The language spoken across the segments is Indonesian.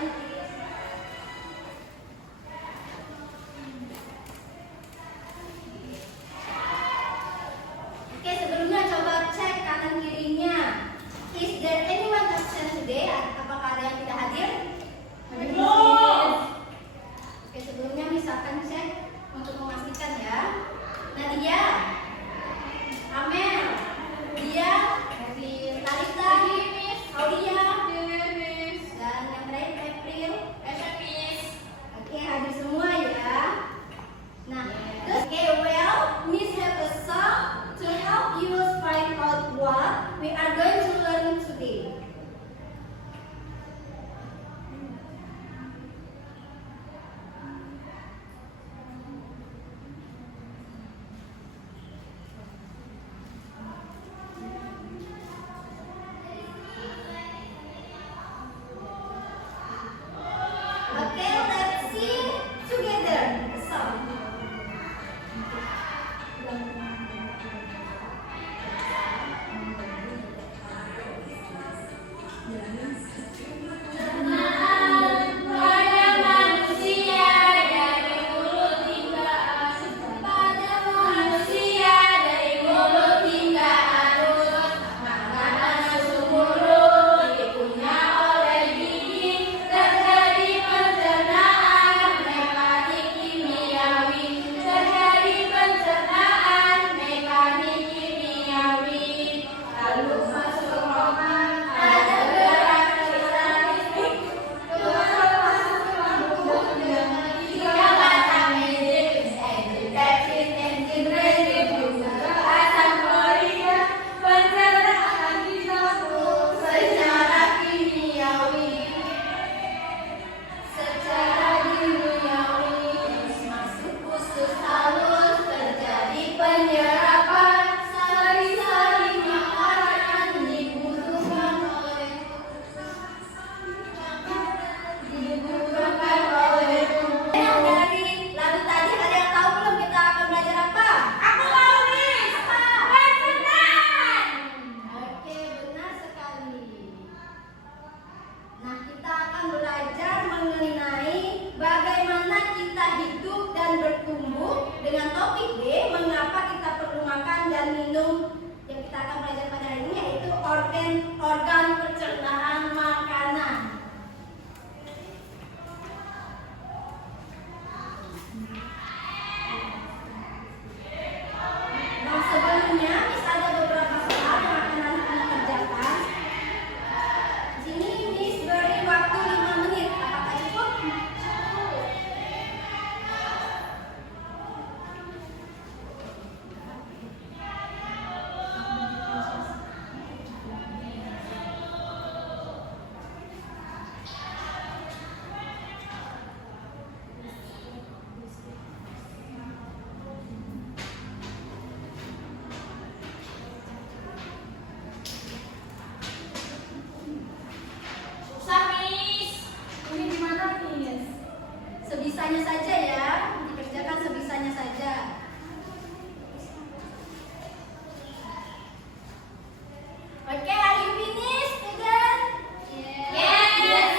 Oke, sebelumnya coba cek kanan kirinya. Is there anyone absent today? Apakah ada yang tidak hadir? Oke, sebelumnya Miss akan cek untuk memastikan ya. Nadia, Amel, Dia, Talita, Aulia, dan yang terakhir April. Oke, hadir semua ya. Nah, okay, well, Miss have a song to help you find out what we are going to learn today. Okay, let's sing together the song. Organ pencernaan makanan. Nah, sebelumnya bisa ada beberapa soal yang akan nanti dikerjakan. Di sini Miss beri waktu 5 menit. Apakah cukup? Sebisanya saja ya, dikerjakan sebisanya saja. Oke, are you finished, student? Yes.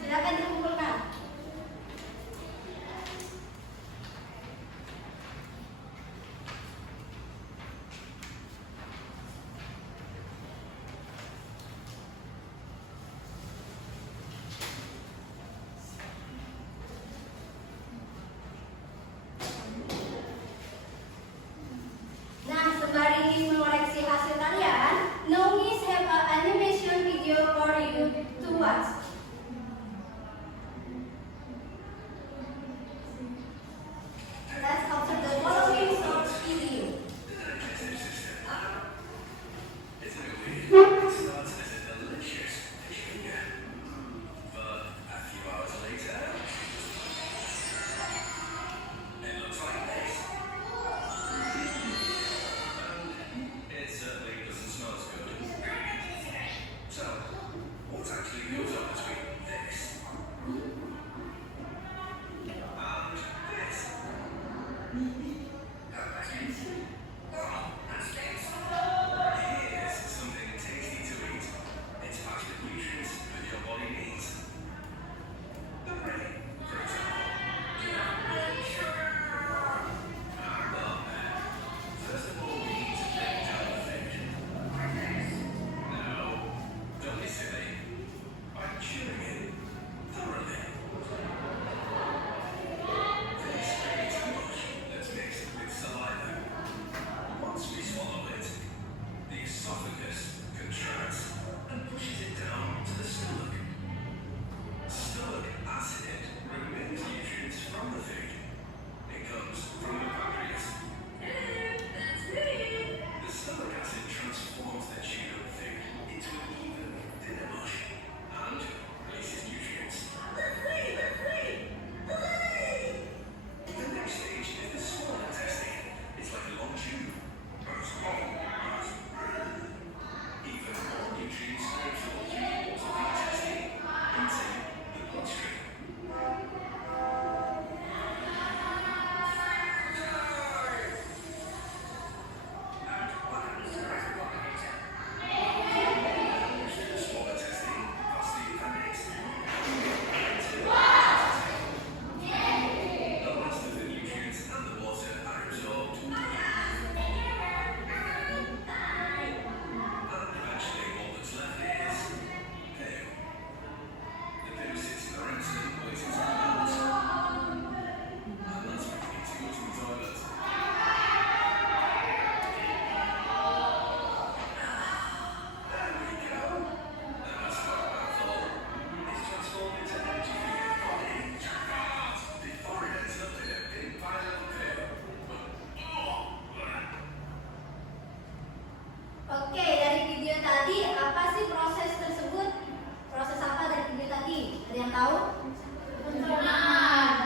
Silakan dikumpulkan. pencernaan.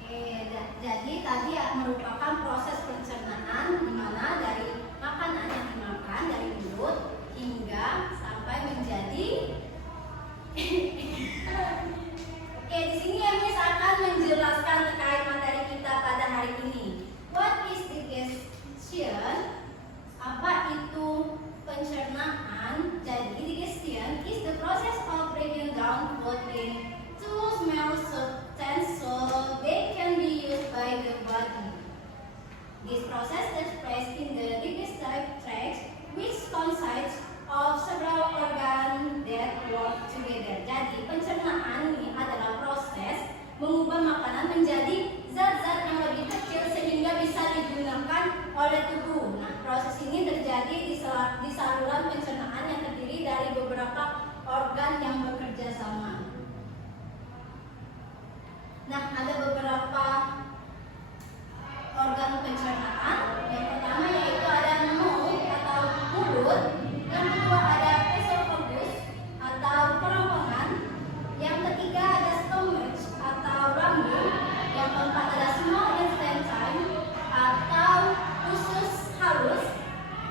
Oke, jadi tadi merupakan proses pencernaan di mana dari makanan yang dimakan dari mulut hingga sampai menjadi Oke, di sini Miss akan menjelaskan terkait materi kita pada hari ini. What is digestion? Apa itu pencernaan? Jadi digestion is the process of breaking down food in two small substances so they can be used by the body. This process takes place in the digestive tract, which consists of several organs that work together. Jadi pencernaan ini adalah proses mengubah makanan menjadi zat-zat yang lebih kecil sehingga bisa digunakan oleh tubuh. Nah, proses ini terjadi di saluran pencernaan yang terdiri dari beberapa organ yang bekerja sama. Nah, ada beberapa organ pencernaan. Yang pertama yaitu ada mulut atau mulut. Yang kedua ada esophagus atau kerongkongan. Yang ketiga ada stomach atau lambung. Yang keempat ada small intestine atau usus halus.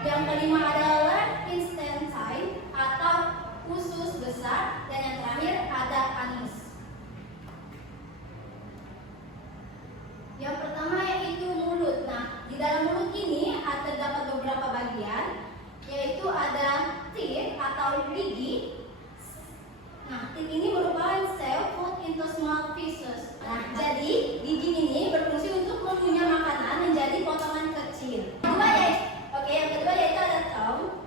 Yang kelima ada large intestine atau usus besar. Dan yang terakhir ada anus. Yang pertama yaitu mulut. Nah, di dalam mulut ini terdapat beberapa bagian, yaitu ada teeth atau gigi. Nah, teeth ini merupakan sel food into small pieces. Nah, jadi gigi ini berfungsi untuk mengunyah makanan menjadi potongan kecil. Yang kedua yaitu ada tongue.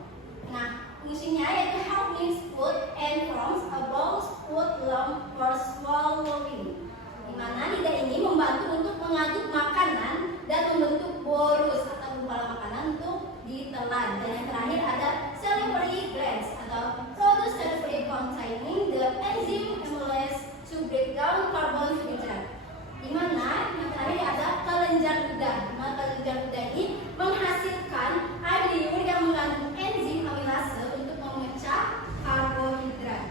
Nah, fungsinya yaitu help mix food and forms a bowl food lump for swallowing. Di mana lidah ini membantu untuk mengaduk makanan dan membentuk bolus atau gumpalan makanan untuk ditelan. Dan yang terakhir ada salivary glands atau produce salivary containing the enzyme amylase to break down carbohydrate. Di mana yang terakhir ada kelenjar ludah. Nah, kelenjar ludah ini menghasilkan air liur yang mengandung enzim amilase untuk memecah karbohidrat.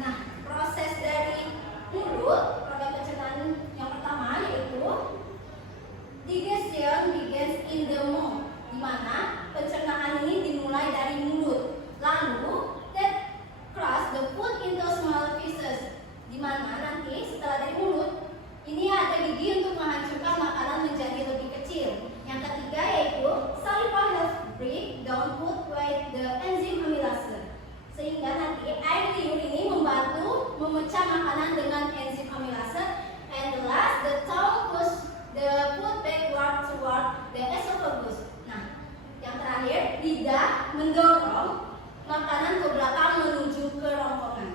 Nah, proses dari mulut, organ pencernaan yang pertama yaitu digestion begins in the mouth, di mana pencernaan ini dimulai dari mulut. Lalu that crush the food into small pieces, di mana nanti setelah dari mulut ini ada gigi untuk menghancurkan makanan menjadi lebih kecil. Yang ketiga yaitu saliva helps break down food with the enzyme amylase, sehingga nanti air liur ini membantu memecah makanan dengan enzim amilase. And the last, the tongue push the food backward toward the esophagus. Nah, yang terakhir, lidah mendorong makanan ke belakang menuju ke rongkongan.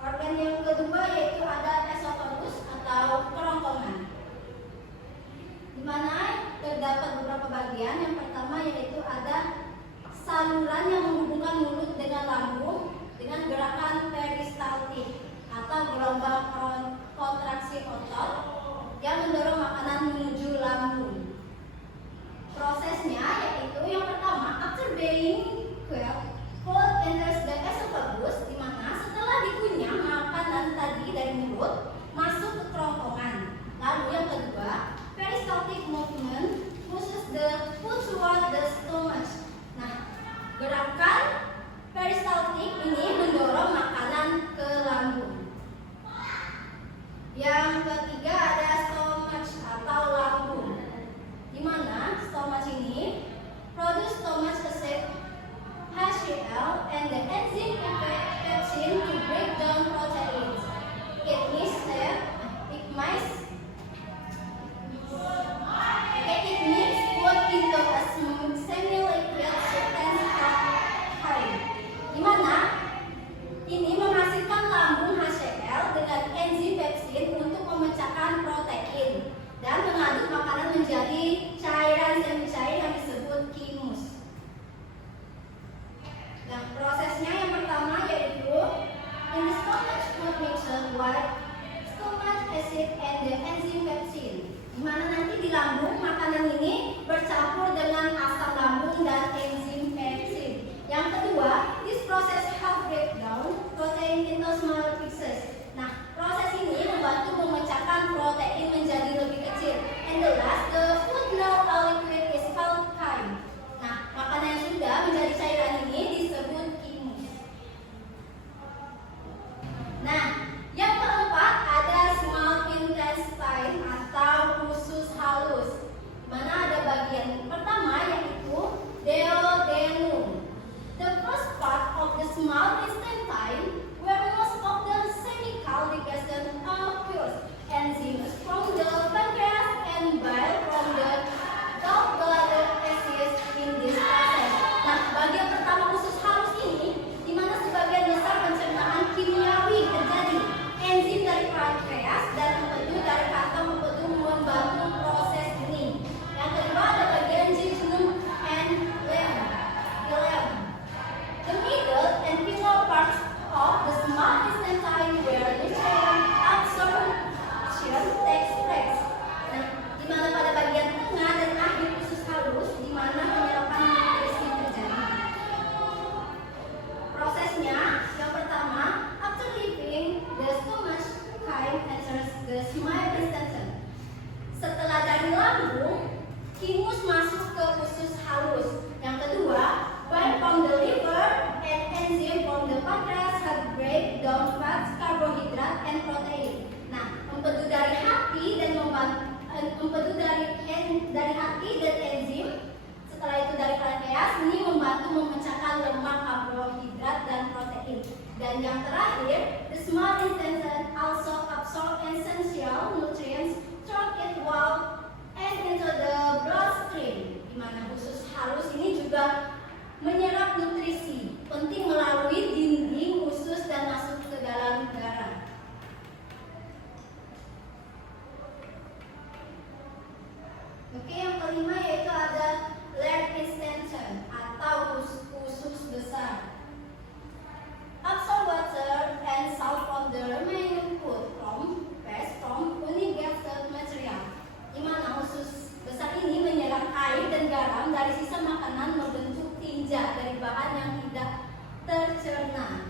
Organ yang kedua yaitu ada esophagus atau kerongkongan, di mana terdapat beberapa bagian. Yang pertama yaitu ada saluran yang menghubungkan mulut dengan lambung dengan gerakan peristaltik atau gelombang kontraksi otot yang mendorong makanan menuju lambung. Prosesnya yaitu yang pertama, after being cooled, food enters the esophagus, di mana setelah dikunyah makanan tadi dari mulut masuk ke kerongkongan. Lalu yang kedua, peristaltic movement pushes the food toward the stomach. Nah, gerakan peristaltik ini mendorong makanan ke lambung. Yang ketiga ada stomach atau lambung, di mana stomach ini produce stomach acid HCl and the enzyme pepsin to break down proteins. It mixes food into a semi-liquid substance called, di mana ini menghasilkan lambung HCl dengan enzim pepsin untuk memecahkan protein dan mengaduk makanan menjadi cairan semi-cair yang disebut chymus. Nah, prosesnya yang pertama yaitu in the stomach food mixture with stomach acid and the enzyme pepsin, di mana nanti di lambung makanan ini bercampur dengan asam lambung dan enzim pepsin. Yang kedua, this pancreas help break down fats, carbohydrate, and protein. Nah, empedu dari hati dan dari hati dan enzim. Setelah itu dari pankreas ini membantu memecahkan lemak, karbohidrat, dan protein. Dan yang terakhir, the small intestine also absorb essential nutrients through it while and into the bloodstream. Di mana usus halus ini juga menyerap nutrisi penting melalui dinding usus dan masuk ke dalam darah. Oke, yang kelima yaitu ada large intestine atau usus besar. Absorb water and salt from the remaining food from waste from undigested material. Di mana usus besar ini menyerap air dan garam dari sisa makanan membentuk tinja dari bahan yang tidak tercerna.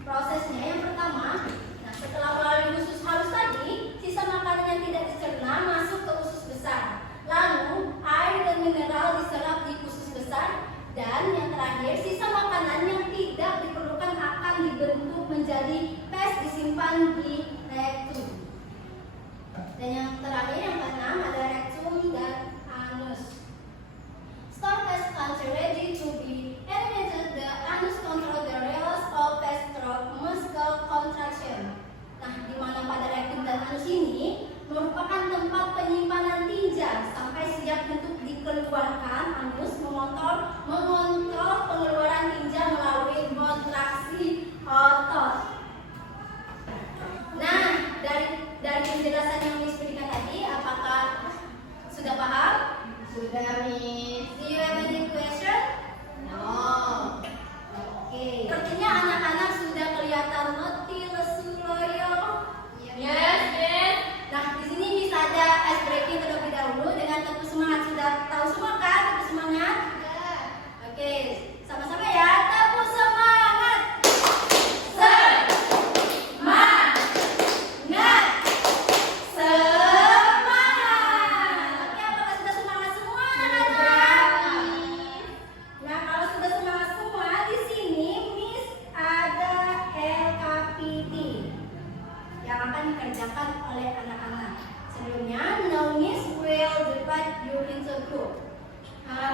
Prosesnya yang pertama, setelah melalui usus halus tadi, sisa makanan yang tidak dicerna masuk ke usus besar. Lalu air dan mineral diserap di usus besar, dan yang terakhir sisa makanan yang tidak diperlukan akan dibentuk menjadi pes disimpan di rektum. Dan yang terakhir yang keenam ada rektum dan anus. Start pes until ready to be eliminated. The anus control the release of pes through muscle contraction. Nah, di mana pada rektum dan anus ini merupakan tempat penyimpanan tinja sampai siap untuk dikeluarkan. Anus mengontrol pengeluaran tinja melalui kontraksi otot. Nah, dari penjelasan yang Miss berikan tadi, apakah sudah paham? Sudah, Miss. Do you have any question? No. Oke. Sepertinya anak-anak sudah kelihatan letih, lesu, loyo. Yes, yes. Nah, di sini Miss ada ice breaking terlebih dahulu dengan tepuk semangat. Sudah tahu semua kan tepuk semangat? Sudah. Oke, sama-sama ya. Tepuk semangat. Semangat. Semangat. Oke, apakah sudah semangat semua anak-anak? Nah, kalau sudah semangat semua, di sini Miss ada LKPD yang akan dikerjakan oleh anak-anak. Sebelumnya, now Miss will divide you into group.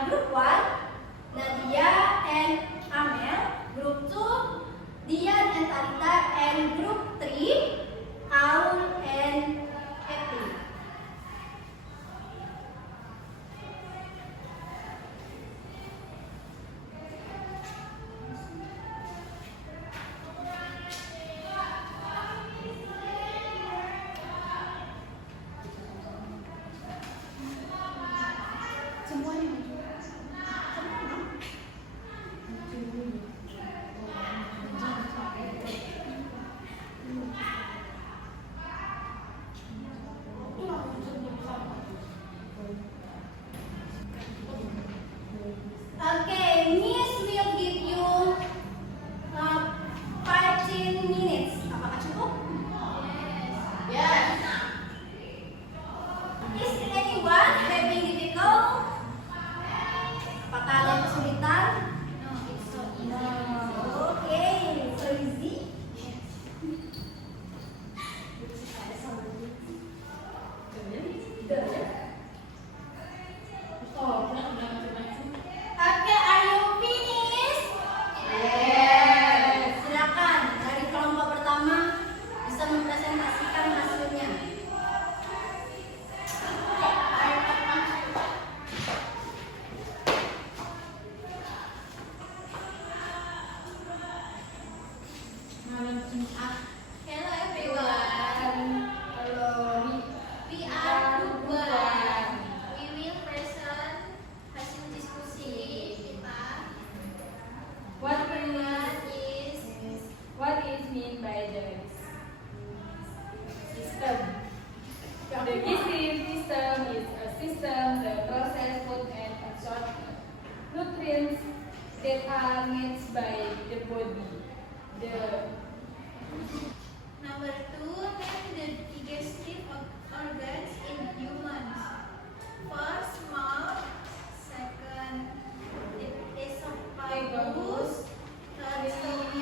Group 1, Nadia and Amel. Group 2, Dian and Talita. And group 3, Aul and Happy. Okay, Miss will give you 15 minutes. Apakah cukup? Yes. Is anyone having difficult? Apakah ada yang kesulitan? No, it's so easy. Okay, so easy. Okay, are you finished? Yes. Silakan dari kelompok pertama bisa mempresentasikan hasilnya. Hello everyone. Hello. We are group 1. We will present hasil diskusi kita. What is mean by the system? The digestive system is a system that processes food and absorbs nutrients that are needed by the body. Number 2, name the digestive organs in humans. First, mouth. Second, esophagus. Third, stomach.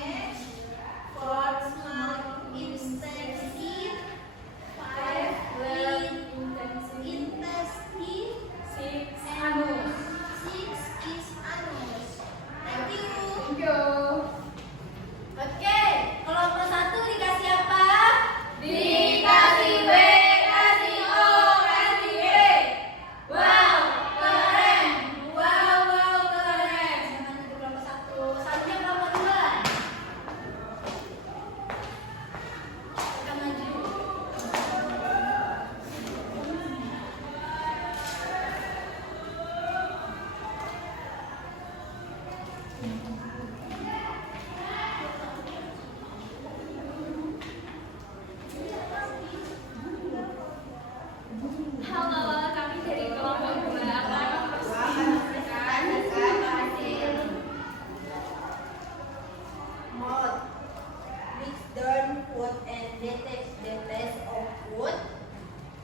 mix down food and detect the taste of food.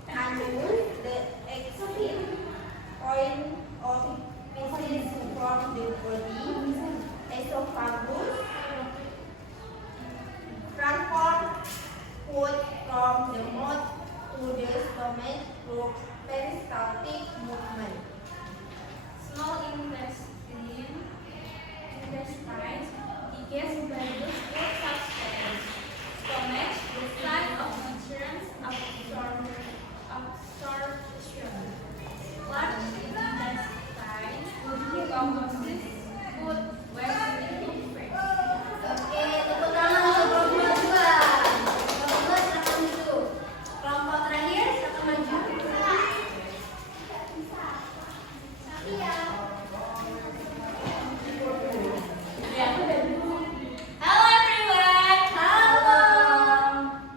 Anus, the extreme point of feces from the body. Esophagus, transport food from the mouth to the stomach through peristaltic movement. Small intestines digest by the food substance. Stomach, the site of nutrients absorption. Large intestines composes food waste into fat. Oke, tepuk tangan untuk kelompok 2. Kelompok 2 silakan maju. Kelompok terakhir silakan maju. Halo everyone. Halo.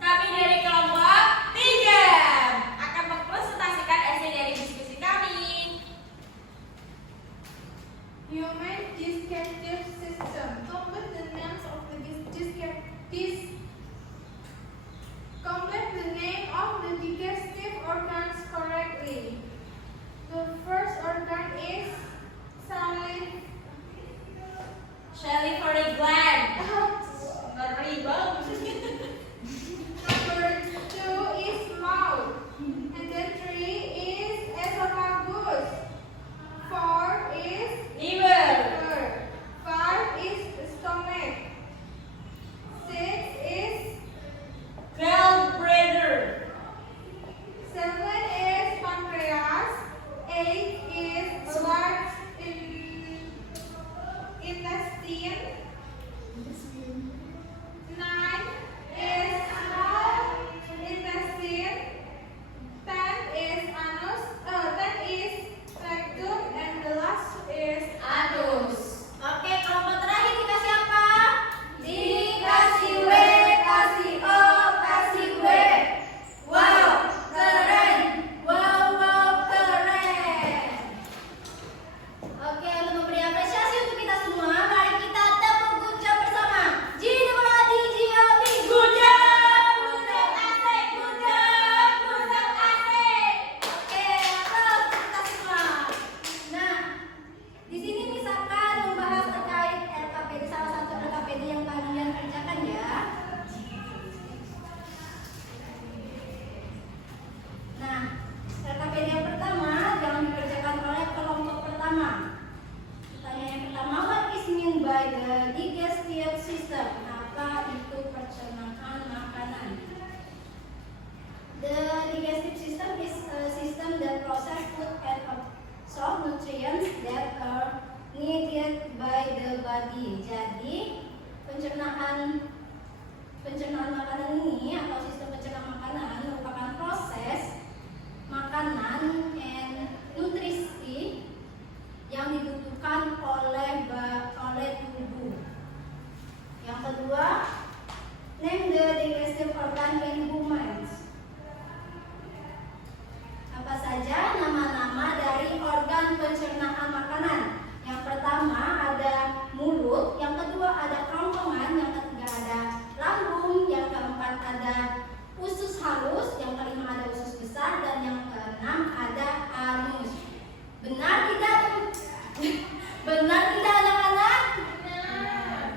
Kami dari kelompok 3 akan mempresentasikan essay dari diskusi kami. Human digestive system. Complete the names of the complete the name of the digestive organs correctly. The first organ is Salivary gland. Ngeri banget. Number 2 is mouth. And then 3 is esophagus. 4 is Liver. liver. 5 is stomach. 6 is Gallbladder. 7 is pancreas. 8 is large intestine. 9 is small intestine. 10 is anus. 10 is rectum, and the last is Anus. Oke, kelompok terakhir dikasih apa? Dikasih W, kasih O, kasih W. Wow, keren. Wow, keren. Oke, untuk memberi apresiasi untuk kita semua, mari kita tepuk guncang bersama. G-double-O-D, G-O-D. Gudang, gudang asik, gudang asik. Oke, terus kita semua. Nah, di sini misalkan membahas terkait RKPD, salah satu RKPD yang kalian kerjakan ya. Nah, RKPD yang pertama yang dikerjakan oleh kelompok pertama. Pertanyaan yang pertama, what is mean by the digestive system? Apa itu pencernaan makanan? The digestive system is a system that process food and absorb nutrients that are needed by the body. Jadi pencernaan makanan ini atau sistem pencernaan makanan merupakan proses makanan and nutrisi yang dibutuhkan oleh tubuh. Yang kedua, name the digestive organ in humans. Apa saja nama-nama dari organ pencernaan makanan? Yang pertama ada mulut, yang kedua ada kerongkongan, yang ketiga ada lambung, yang keempat ada usus halus, yang kelima ada usus besar, dan yang keenam ada anus. Benar tidak? Benar tidak anak-anak?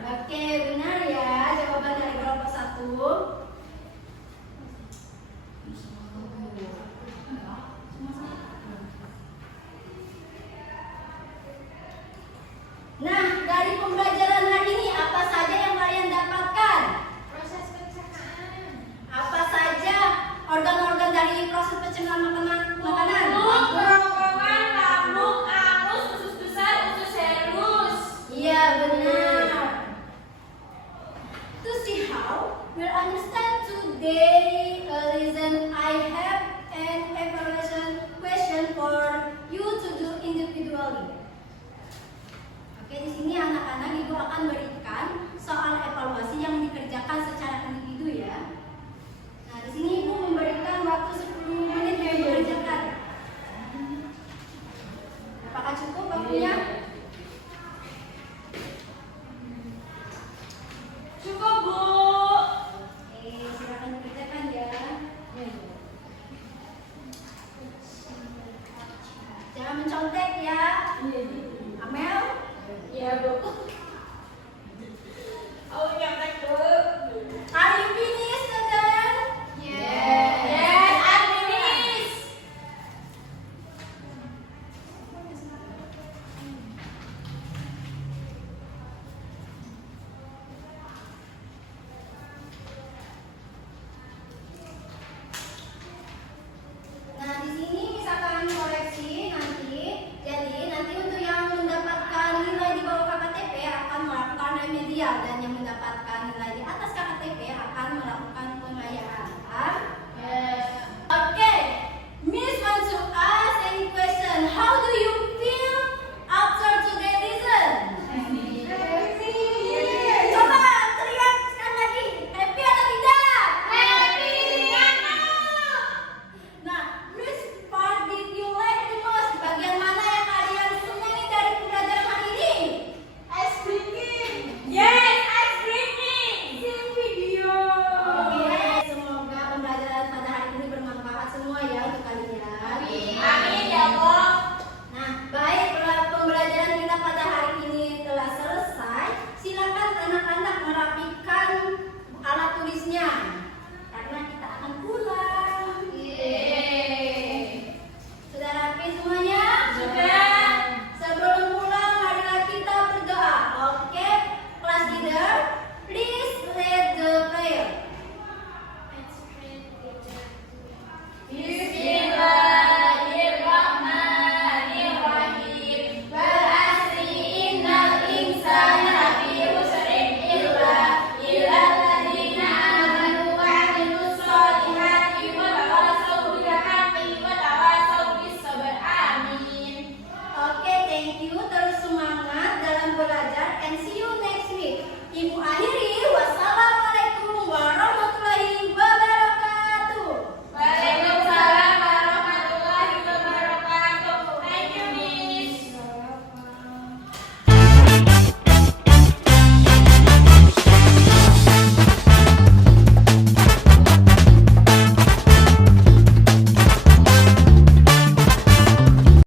Oke, benar ya jawaban dari kelompok 1. Nah, dari pembelajaran hari ini apa saja yang kalian dapatkan? proses pencernaan. Apa saja organ-organ dari proses pencernaan makanan? Mulut, kerongkongan, lambung, anus, usus besar, usus halus. Iya, benar. To see how we'll understand today lesson, I have an evaluation question for you to do individually. Oke, di sini anak-anak ibu akan berikan soal evaluasi